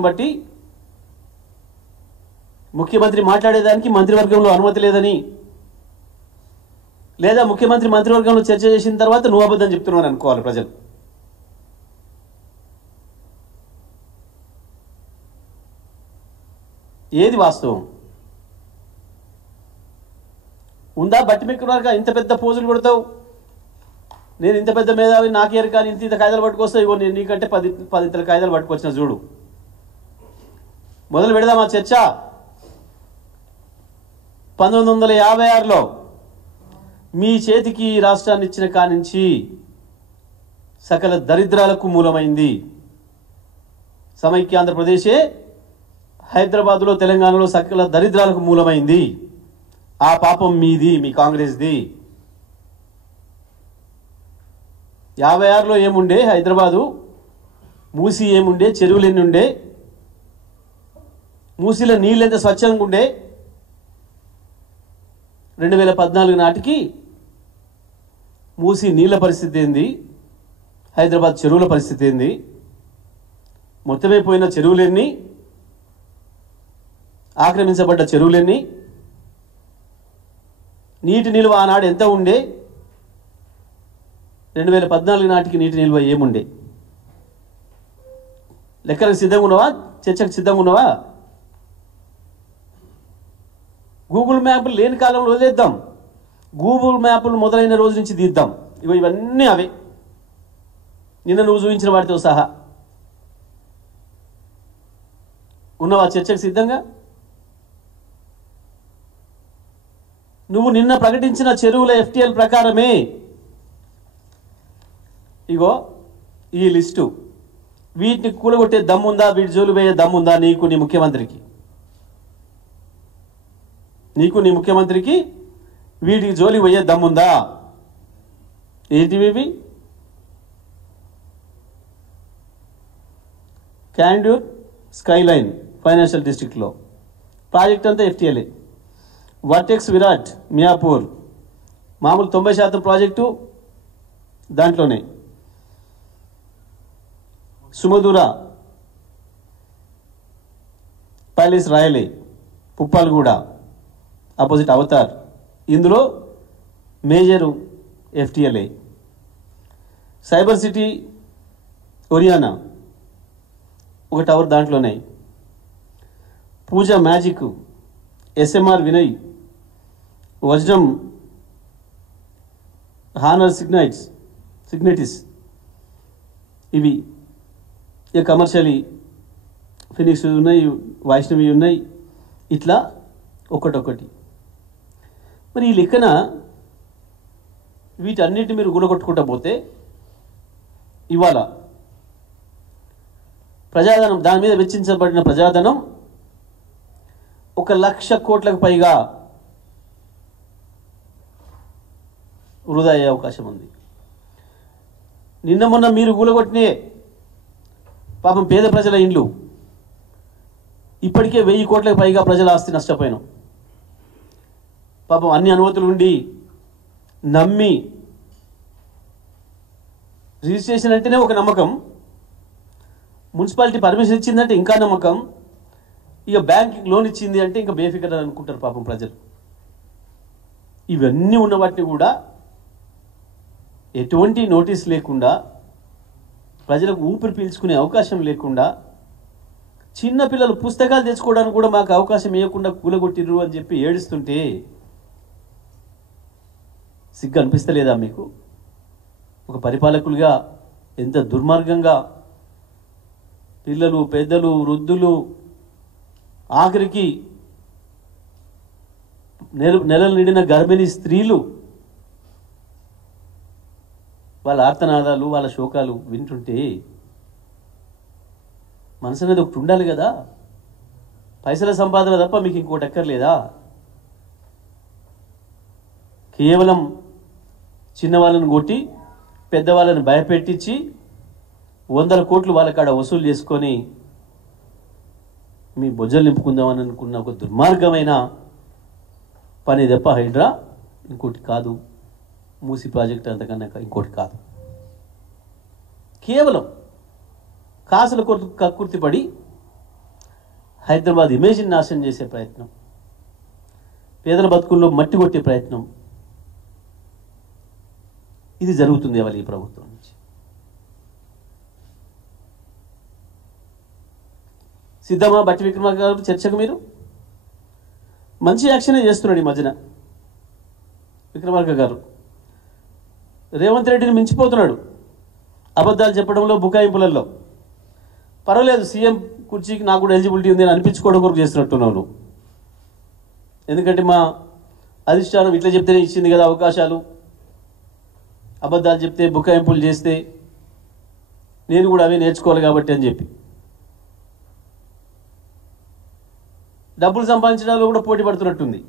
బట్టి ముఖ్యమంత్రి మాట్లాడేదానికి మంత్రివర్గంలో అనుమతి లేదని లేదా ముఖ్యమంత్రి మంత్రివర్గంలో చర్చ చేసిన తర్వాత నువ్వు అబద్ధం చెప్తున్నావు అనుకోవాలి ప్రజలు. ఏది వాస్తవం ఉందా? బట్టి మెక్కున్నారుగా ఇంత పెద్ద పోజులు కొడతావు, నేను ఇంత పెద్ద మేధావి నాకేరు కానీ ఇంత కాయిదాలు పట్టుకొస్తావు, ఇగో నేను నీకంటే 10 కాయిదాలు పట్టుకొచ్చిన చూడు. మొదలు పెడదామా చర్చ. 1956లో మీ చేతికి రాష్ట్రాన్ని ఇచ్చిన కానించి సకల దరిద్రాలకు మూలమైంది సమైక్య ఆంధ్రప్రదేశే. హైదరాబాద్లో తెలంగాణలో సకల దరిద్రాలకు మూలమైంది. ఆ పాపం మీది, మీ కాంగ్రెస్ది. 56లో ఏముండే హైదరాబాదు? మూసి ఏముండే? చెరువులు ఎన్ని ఉండే? మూసిలో నీళ్ళు ఎంత స్వచ్ఛంగా ఉండే? 2014 నాటికి మూసి నీళ్ళ పరిస్థితి ఏంది? హైదరాబాద్ చెరువుల పరిస్థితి ఏంది? మొత్తమైపోయిన చెరువులెన్ని? ఆక్రమించబడ్డ చెరువులెన్ని? నీటి నిల్వ ఆనాడు ఎంత ఉండే? 2014 నాటికి నీటి నిల్వ ఏముండే? లెక్కలకు సిద్ధంగా ఉన్నావా? చర్చకు సిద్ధంగా ఉన్నావా? గూగుల్ మ్యాప్లు లేని కాలంలో వదిలేద్దాం, గూగుల్ మ్యాప్లు మొదలైన రోజు నుంచి తీద్దాం. ఇవన్నీ అవే, నిన్న నువ్వు చూపించిన వాటితో సహా. ఉన్నవా చర్చకు సిద్ధంగా? నువ్వు నిన్న ప్రకటించిన చెరువుల FTL ప్రకారమే ఇగో ఈ లిస్టు. వీటిని కూలగొట్టే దమ్ముందా? వీటి జోలు వేయే దమ్ముందా నీకు, నీ ముఖ్యమంత్రికి? నీకు నీ ముఖ్యమంత్రికి వీటికి జోలి పోయే దమ్ముందా? ఏంటివి? క్యాండ్యూర్ స్కైలైన్ ఫైనాన్షియల్ డిస్ట్రిక్ట్లో ప్రాజెక్ట్ అంతా FTLఏ. వర్టెక్స్ విరాట్ మియాపూర్ మామూలు 90% ప్రాజెక్టు దాంట్లోనే. సుమధుర ప్యాలెస్ రాయలే పుప్పాలగూడ ఆపోజిట్ అవతార్, ఇందులో మేజరు FTLఏ. సైబర్ సిటీ ఒరియానా ఒక టవర్ దాంట్లోనే. పూజా మ్యాజిక్ SMR వినయ్ వజ్రం హానర్ సిగ్నైటిస్ ఇవి ఇక కమర్షియలీ ఫినిక్స్ ఉన్నాయి, వైష్ణవి ఉన్నాయి. ఇట్లా ఒకటొకటి. మరి ఈ లెక్కన వీటన్నిటిని మీరు గుణగొట్టుకుంటా పోతే ఇవాళ ప్రజాధనం, దాని మీద వెచ్చించబడిన ప్రజాధనం 1,00,000 కోట్లకు పైగా వృధా అయ్యే అవకాశం ఉంది. నిన్న మొన్న మీరు కూలగొట్టినే పాపం పేద ప్రజల ఇండ్లు, ఇప్పటికే 1000 కోట్లకు పైగా ప్రజల ఆస్తి నష్టపోయినాం. పాపం అన్ని అనుమతులు ఉండి నమ్మి రిజిస్ట్రేషన్ అంటేనే ఒక నమ్మకం, మున్సిపాలిటీ పర్మిషన్ ఇచ్చిందంటే ఇంకా నమ్మకం, ఇక బ్యాంకింగ్ లోన్ ఇచ్చింది అంటే ఇంకా బేఫికర్ అనుకుంటారు పాపం ప్రజలు. ఇవన్నీ ఉన్న వాటిని కూడా ఎటువంటి నోటీస్ లేకుండా, ప్రజలకు ఊపిరి పీల్చుకునే అవకాశం లేకుండా, చిన్నపిల్లలు పుస్తకాలు తెచ్చుకోవడానికి కూడా మాకు అవకాశం ఇవ్వకుండా కూలగొట్టిర్రు అని చెప్పి ఏడుస్తుంటే సిగ్గు అనిపిస్తలేదా మీకు? ఒక పరిపాలకులుగా ఎంత దుర్మార్గంగా పిల్లలు, పెద్దలు, వృద్ధులు, ఆఖరికి నెలలు నిండిన గర్భిణీ స్త్రీలు వాళ్ళ ఆర్తనాదాలు, వాళ్ళ శోకాలు వింటుంటే మనసు అనేది ఒకటి ఉండాలి కదా. పైసల సంపాదన తప్ప మీకు ఇంకోటి ఎక్కర్లేదా? కేవలం చిన్నవాళ్ళని కొట్టి పెద్దవాళ్ళని భయపెట్టించి 100 కోట్లు వాళ్ళ కాడ వసూలు చేసుకొని మీ బొజ్జలు నింపుకుందామని అనుకున్న ఒక దుర్మార్గమైన పని తప్ప హైడ్రా ఇంకోటి కాదు. మూసి ప్రాజెక్ట్ అంతకన్నా ఇంకోటి కాదు. కేవలం కాసుల కక్కుర్తిపడి హైదరాబాద్ ఇమేజ్ని నాశనం చేసే ప్రయత్నం, పేదల బతుకుల్లో మట్టి కొట్టే ప్రయత్నం, ఇది జరుగుతుంది ఇవాళ ఈ ప్రభుత్వం నుంచి. సిద్ధమా బట్టి విక్రమార్క గారు చర్చకు? మీరు మంచి యాక్షనే చేస్తున్నాడు ఈ మధ్యన విక్రమార్క గారు. రేవంత్ రెడ్డిని మించిపోతున్నాడు అబద్ధాలు చెప్పడంలో, బుకాయింపులలో. పర్వాలేదు, సీఎం కుర్చీకి నాకు కూడా ఎలిజిబిలిటీ ఉంది అని అనిపించుకోవడం కొరకు చేస్తున్నట్టున్నాను. ఎందుకంటే మా అధిష్టానం ఇట్లా చెప్తేనే ఇచ్చింది కదా అవకాశాలు, అబద్ధాలు చెప్తే బుకాయింపులు చేస్తే నేను కూడా అవే నేర్చుకోవాలి కాబట్టి అని చెప్పి డబ్బులు సంపాదించడంలో కూడా పోటీ పడుతున్నట్టుంది.